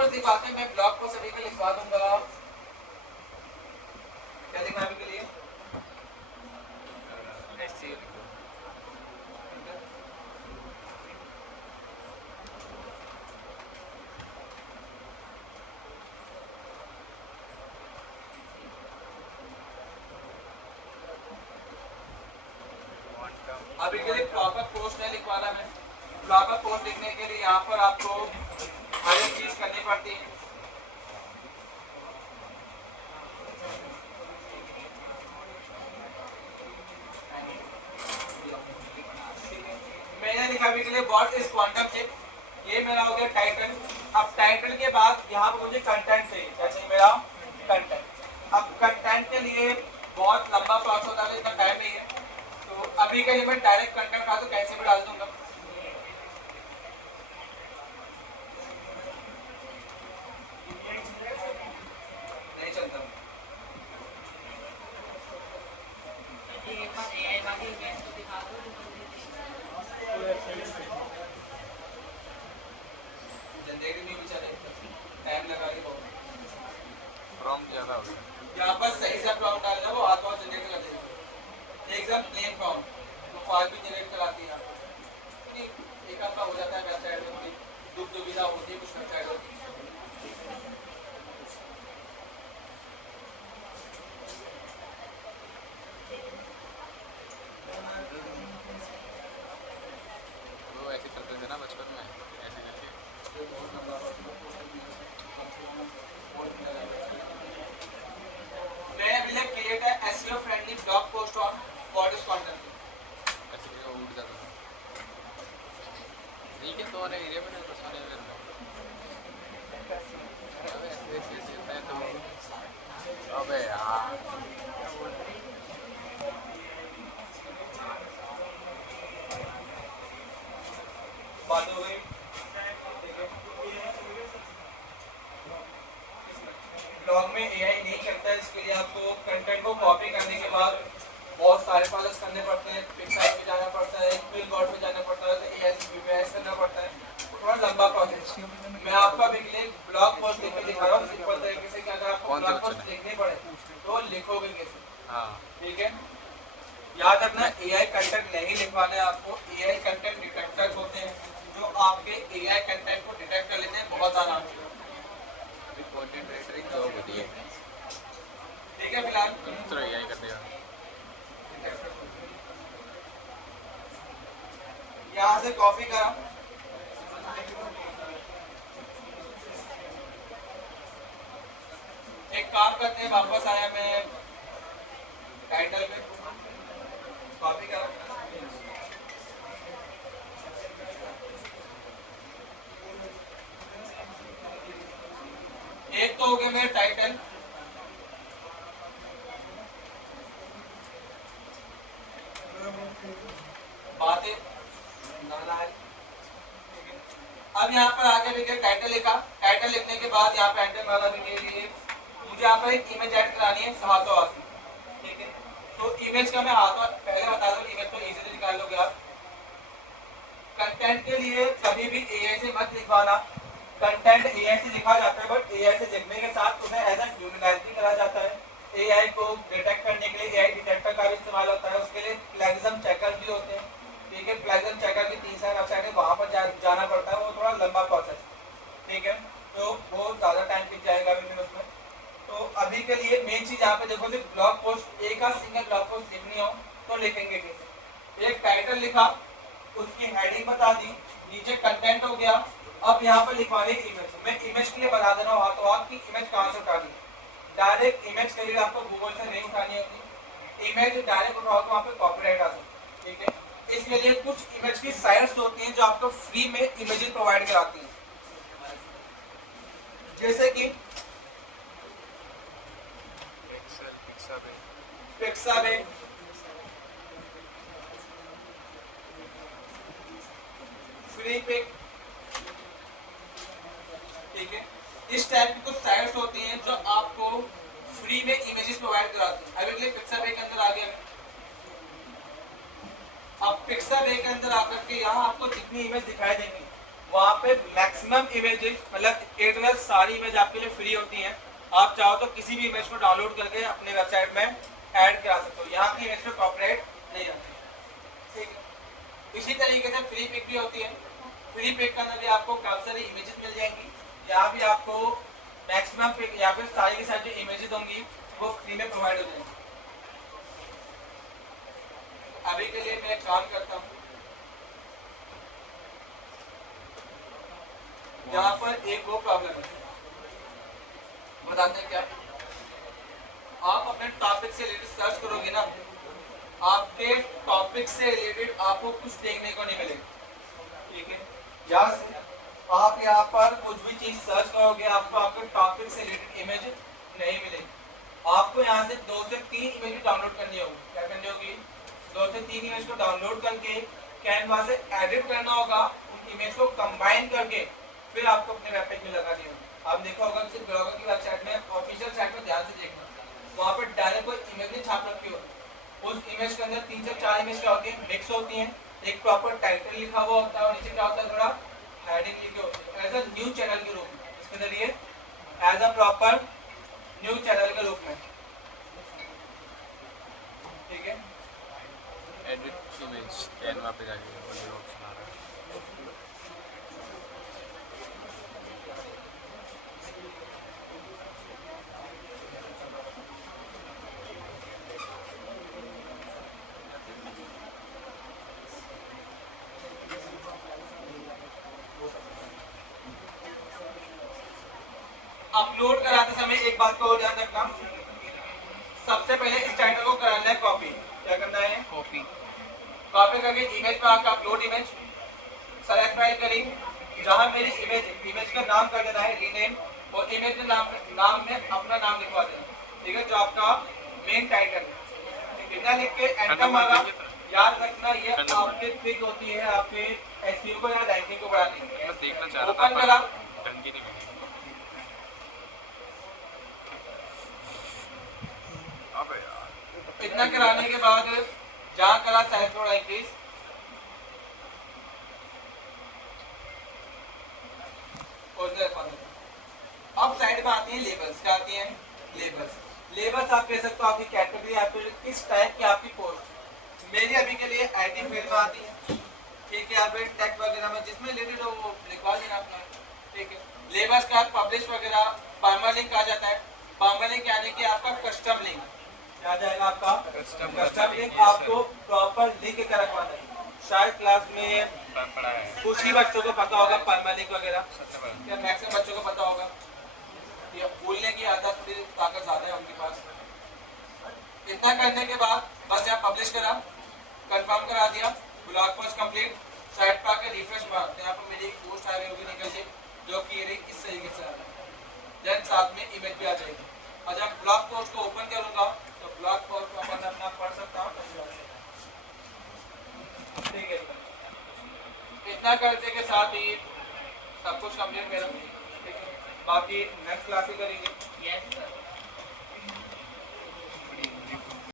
Post दिखाते हैं, मैं ब्लॉग पोस्ट अभी के लिखवा दूंगा। क्या लिखना अभी के लिए? अभी के लिए प्रॉपर पोस्ट नहीं लिखवाना है। प्रॉपर पोस्ट लिखने के लिए यहाँ पर आपको हर एक चीज करनी पड़ती है। मैंने लिखा अभी के लिए व्हाट इज क्वांटम चिप, ये मेरा हो गया टाइटल। अब टाइटल के बाद यहाँ पर मुझे कंटेंट चाहिए, क्या चाहिए मेरा? कंटेंट। अब कंटेंट के लिए बहुत लंबा प्रोसेस होता है, इतना टाइम नहीं है, तो अभी के लिए मैं डायरेक्ट कंटेंट डाल दूँ, कैसे भी डाल दूंगा। नहीं चलता जिंदगी नहीं बेचारे, टाइम लगा के बहुत प्रॉम्प्ट ज़्यादा हो गया। यहाँ पर सही से प्रॉम्प्ट डालना, वो हाथ पाँव जनरेट कर देगा एकदम प्लेन प्रॉम्प्ट, तो फाइल भी जनरेट कराती है। एक आपका हो जाता है वेबसाइट में, थोड़ी दुख दुविधा होती है कुछ वेबसाइट होती है। वो ऐसे करते थे ना बचपन में, ऐसे करके। मैं अभी क्रिएट है SEO friendly blog post on what is content. ऐसे करके वो उड़ जाता था। नहीं कि तो नहीं रे मैंने तो सुने मेरे को। अबे ऐसे ऐसे होता है तो। अबे यार। बात हो गई। ब्लॉग में एआई नहीं चलता है, इसके लिए आपको कंटेंट को कॉपी करने के बाद बहुत सारे प्रोसेस करने पड़ते हैं। पिक्सार्ट पे जाना पड़ता है, क्विलबोर्ड पे जाना पड़ता है, एआई करना पड़ता है, थोड़ा लंबा प्रोसेस। मैं आपको अभी के लिए ब्लॉग पोस्ट लिख के दिखा रहा हूँ सिंपल तरीके से कि अगर आपको ब्लॉग पोस्ट लिखनी पड़े तो लिखोगे कैसे। हाँ ठीक है, याद रखना एआई कंटेंट नहीं लिखवाना है आपको। एआई कंटेंट डिटेक्टर्स होते हैं जो आपके एआई कंटेंट को डिटेक्ट कर लेते हैं, बहुत आराम से। कंटेंट क्रिएटर की जॉब होती है। ठीक है, फिलहाल तो यही कर देगा। यहाँ से कॉपी करा, एक काम करते हैं, वापस आया मैं टाइटल पे, कॉपी करा, एक तो हो गया मेरा टाइटल। बातें अब यहाँ पर आगे भी टाइटल लिखा। टाइटल लिखने के बाद यहाँ पे एंटर मारा भी के लिए मुझे यहाँ पर एक इमेज ऐड करानी है हाथों हाथ। ठीक है, तो इमेज का मैं हाथों पहले बता दूं, इमेज तो इजीली निकाल लोगे आप। कंटेंट के लिए कभी भी एआई से मत लिखवाना। कंटेंट एआई से लिखा जाता है, बट एआई से लिखने के साथ उन्हें एज एन ह्यूमैनिटी करा जाता है। एआई को डिटेक्ट करने के लिए एआई डिटेक्टर का भी इस्तेमाल होता है, उसके लिए प्लेगिज्म चेकर भी होते हैं। ठीक है, प्लेगिज्म चेकर की 3 साल वेबसाइट है, वहां पर जाना पड़ता है, वो थोड़ा लंबा प्रोसेस। ठीक है, तो वो ज्यादा टाइम खिंच जाएगा अभी फिर उसमें। तो अभी के लिए मेन चीज यहाँ पे देखो, ब्लॉग पोस्ट एक सिंगल ब्लॉग पोस्ट लिखनी हो तो लिखेंगे कैसे। एक टाइटल लिखा, उसकी हेडिंग बता दी, नीचे कंटेंट हो गया। अब यहाँ पर लिखवाने इमेज, मैं इमेज के लिए बता देना हाथों हाथ की इमेज कहाँ से उठानी। डायरेक्ट इमेज के लिए आपको गूगल से नहीं उठानी होती, इमेज डायरेक्ट उठाओ तो वहाँ पे कॉपीराइट आ सकता है। ठीक है, इसके लिए कुछ इमेज की साइट्स होती हैं जो आपको फ्री में इमेजेस प्रोवाइड कराती हैं, जैसे कि पिक्साबे, फ्री पिक। ठीक है, इस टाइप की कुछ साइट्स होती हैं जो आपको फ्री में इमेजेस प्रोवाइड कराती हैं। अभी के लिए पिक्साबे के अंदर आ गया। अब पिक्साबे के अंदर आकर के यहाँ आपको जितनी इमेज दिखाई देंगी वहाँ पे मैक्सिमम इमेजेस मतलब एक तरह सारी इमेज आपके लिए फ्री होती हैं। आप चाहो तो किसी भी इमेज को डाउनलोड करके अपने वेबसाइट में ऐड करा सकते हो। यहाँ की इमेज पे कॉपीराइट नहीं आती, ठीक है। इसी तरीके से फ्री पिक भी होती है। फ्री पिक के अंदर भी आपको काफ़ी सारी इमेजेस मिल जाएंगी। यहाँ भी आपको मैक्सिमम पिक या फिर सारी की सारी जो इमेजेस होंगी वो फ्री में प्रोवाइड हो जाएंगी। अभी के लिए मैं एक काम करता हूँ, यहाँ पर एक वो प्रॉब्लम है, बताते हैं क्या। आप अपने टॉपिक से रिलेटेड सर्च करोगे ना, आपके टॉपिक से रिलेटेड आपको कुछ देखने को नहीं मिलेगा, ठीक है। यहाँ से आप यहाँ पर कुछ भी चीज सर्च करोगे आपको आपके टॉपिक से रिलेटेड इमेज नहीं मिलेगी। आपको यहाँ से 2 से 3 इमेज डाउनलोड करनी होगी। क्या करनी होगी? 2 से 3 इमेज को डाउनलोड करके कैनवा से एडिट करना होगा, उन इमेज को कंबाइन करके फिर आपको अपने वेब पेज में लगानी होगी। आप देखा होगा कि ब्लॉगर की वेबसाइट में, ऑफिशियल साइट में ध्यान से देखना, वहाँ पर डायरेक्ट कोई इमेज नहीं छाप रखी होती। उस इमेज के अंदर 3 से 4 इमेज क्या होती है, मिक्स होती हैं। एक प्रॉपर टाइटल लिखा हुआ होता है और नीचे क्या होता है, थोड़ा हेडिंग लिखे होते हैं एज अ न्यूज चैनल के रूप में। इसके अंदर ये as a proper news channel के रूप में, ठीक है। एडिट इमेज कैनवा पे जाके वो जो ऑप्शन आ रहा है। अपलोड कराते समय एक बात का और ध्यान रखना, सबसे पहले इस टाइटल को कराना है कॉपी। क्या करना है? कॉपी करके इमेज पे आकर अपलोड इमेज सेलेक्ट फाइल करी, जहां मेरी इमेज का नाम कर देना है रीनेम, और इमेज के नाम में अपना नाम लिखवा देना, ठीक है, जो आपका मेन टाइटल है। इतना लिख के एंटर मारा। याद रखना ये आपकी ट्रिक होती है आपके एसईओ को या रैंकिंग को बढ़ाने की। मैं देखना चाह रहा ओपन था करा, पर ढंग की नहीं मिली। अबे यार इतना कराने के बाद जहाँ करा सेलेक्ट हो इंक्रीज, अब साइड में आती है लेबल्स। क्या आती हैं? लेबल्स। लेबल्स आप कह सकते हो आपकी कैटेगरी या फिर किस टाइप की आपकी पोस्ट। मेरी अभी के लिए आईटी फील्ड में आती है, ठीक है, या फिर टेक वगैरह में जिसमें रिलेटेड हो वो लिखवा देना अपना, ठीक है। लेबल्स का पब्लिश वगैरह परमालिंक आ जाता है। परमालिंक यानी कि आपका कस्टम लिंक क्या जाएगा, आपका कस्टम लिंक आपको प्रॉपर लिंक कर रखवाना है। शायद क्लास में पढ़ा है कुछ ही बच्चों को पता होगा परमालिंक वगैरह, सत्य या मैक्सिमम बच्चों को पता होगा। ये भूलने की आदत थोड़ी ताकत ज़्यादा है उनके पास। इतना करने के बाद बस यहाँ पब्लिश करा, कंफर्म करा दिया, ब्लॉग पोस्ट कंप्लीट, साइट पर आकर रिफ्रेश मार, यहाँ पर मेरी पोस्ट आ रही होगी निकल के, जो कि ये इस तरीके से आ रहा है। देन साथ में इमेज भी आ जाएगी। और जब ब्लॉग पोस्ट को ओपन करूँगा तो ब्लॉग पोस्ट को अपन अपना पढ़ सकता हूँ, ठीक है। इतना करने के साथ ही सब कुछ कंप्लीट मेरा, ठीक है। बाकी नेक्स्ट क्लास ही करेंगे।